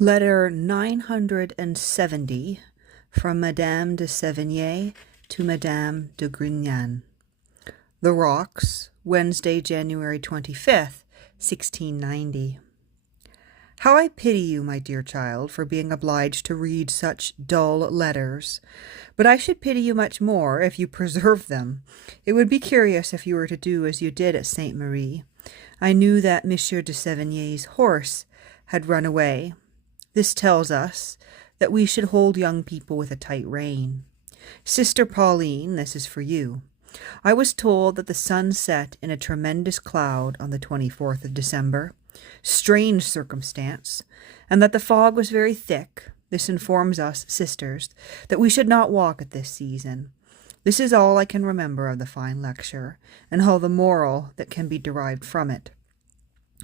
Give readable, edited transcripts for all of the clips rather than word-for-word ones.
Letter 970 from Madame de Sévigné to Madame de Grignan. The Rocks, Wednesday, January 25th, 1690. How I pity you, my dear child, for being obliged to read such dull letters. But I should pity you much more if you preserved them. It would be curious if you were to do as you did at Saint Marie. I knew that Monsieur de Sévigné's horse had run away. This tells us that we should hold young people with a tight rein. Sister Pauline, this is for you. I was told that the sun set in a tremendous cloud on the 24th of December. Strange circumstance, and that the fog was very thick. This informs us, sisters, that we should not walk at this season. This is all I can remember of the fine lecture, and all the moral that can be derived from it.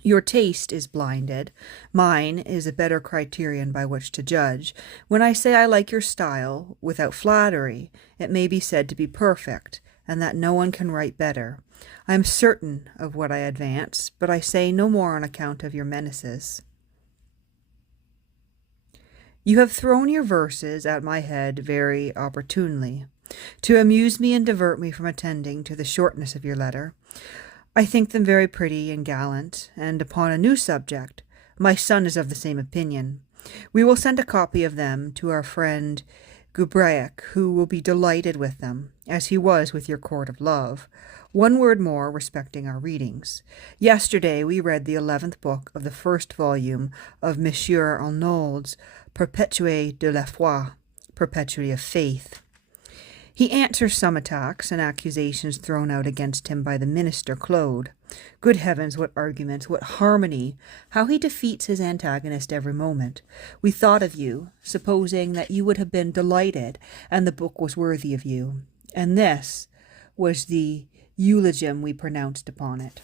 Your taste is blinded. Mine is a better criterion by which to judge. When I say I like your style, without flattery, it may be said to be perfect, and that no one can write better. I am certain of what I advance, but I say no more on account of your menaces. You have thrown your verses at my head very opportunely, to amuse me and divert me from attending to the shortness of your letter. I think them very pretty and gallant, and upon a new subject, my son is of the same opinion. We will send a copy of them to our friend Gubraec, who will be delighted with them, as he was with your Court of Love. One word more respecting our readings. Yesterday we read the 11th book of the first volume of Monsieur Arnaud's Perpetuité de la Foi, Perpetuity of Faith. He answers some attacks and accusations thrown out against him by the minister Claude. Good heavens, what arguments, what harmony, how he defeats his antagonist every moment. We thought of you, supposing that you would have been delighted, and the book was worthy of you. And this was the eulogium we pronounced upon it.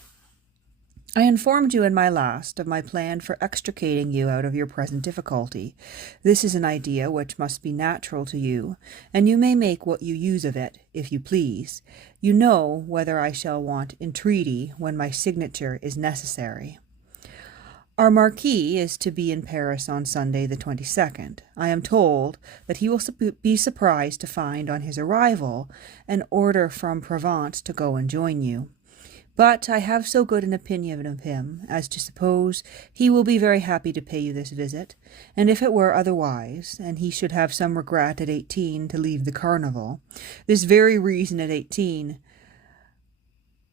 I informed you in my last of my plan for extricating you out of your present difficulty. This is an idea which must be natural to you, and you may make what you use of it, if you please. You know whether I shall want entreaty when my signature is necessary. Our Marquis is to be in Paris on Sunday the 22nd. I am told that he will be surprised to find on his arrival an order from Provence to go and join you. But I have so good an opinion of him as to suppose he will be very happy to pay you this visit, and if it were otherwise, and he should have some regret at 18 to leave the Carnival, this very reason at 18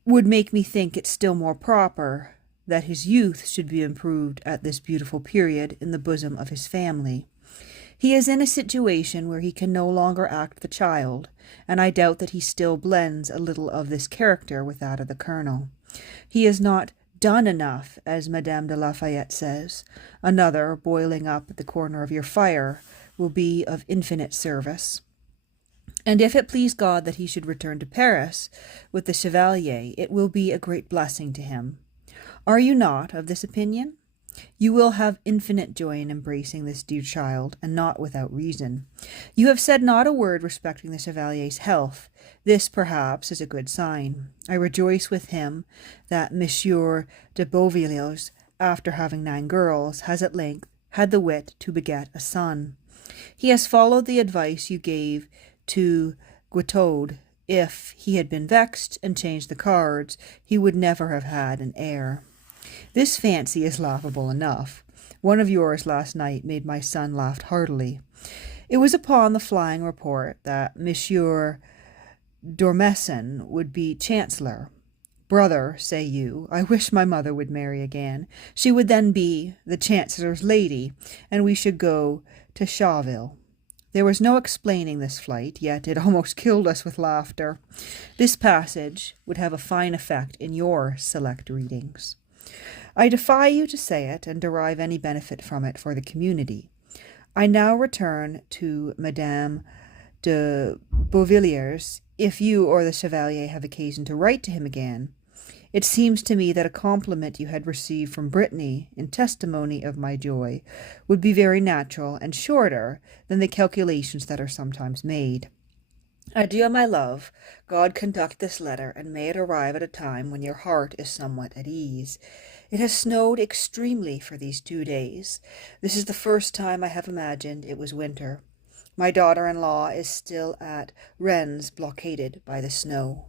would make me think it still more proper that his youth should be improved at this beautiful period in the bosom of his family. He is in a situation where he can no longer act the child, and I doubt that he still blends a little of this character with that of the colonel. He is not done enough, as Madame de Lafayette says. Another, boiling up at the corner of your fire, will be of infinite service. And if it please God that he should return to Paris with the Chevalier, it will be a great blessing to him. Are you not of this opinion? You will have infinite joy in embracing this dear child, and not without reason. You have said not a word respecting the Chevalier's health. This, perhaps, is a good sign. I rejoice with him that Monsieur de Beauvilliers, after having 9 girls, has at length had the wit to beget a son. He has followed the advice you gave to Guitaud. If he had been vexed and changed the cards, he would never have had an heir. This fancy is laughable enough. One of yours last night made my son laugh heartily. It was upon the flying report that Monsieur d'Ormesson would be Chancellor. Brother, say you, I wish my mother would marry again. She would then be the Chancellor's lady, and we should go to Chaville. There was no explaining this flight, yet it almost killed us with laughter. This passage would have a fine effect in your select readings. I defy you to say it and derive any benefit from it for the community. I now return to Madame de Beauvilliers. If you or the Chevalier have occasion to write to him again, it seems to me that a compliment you had received from Brittany in testimony of my joy would be very natural and shorter than the calculations that are sometimes made. Adieu, my love. God conduct this letter, and may it arrive at a time when your heart is somewhat at ease. It has snowed extremely for these 2 days. This is the first time I have imagined it was winter. My daughter-in-law is still at Rennes, blockaded by the snow.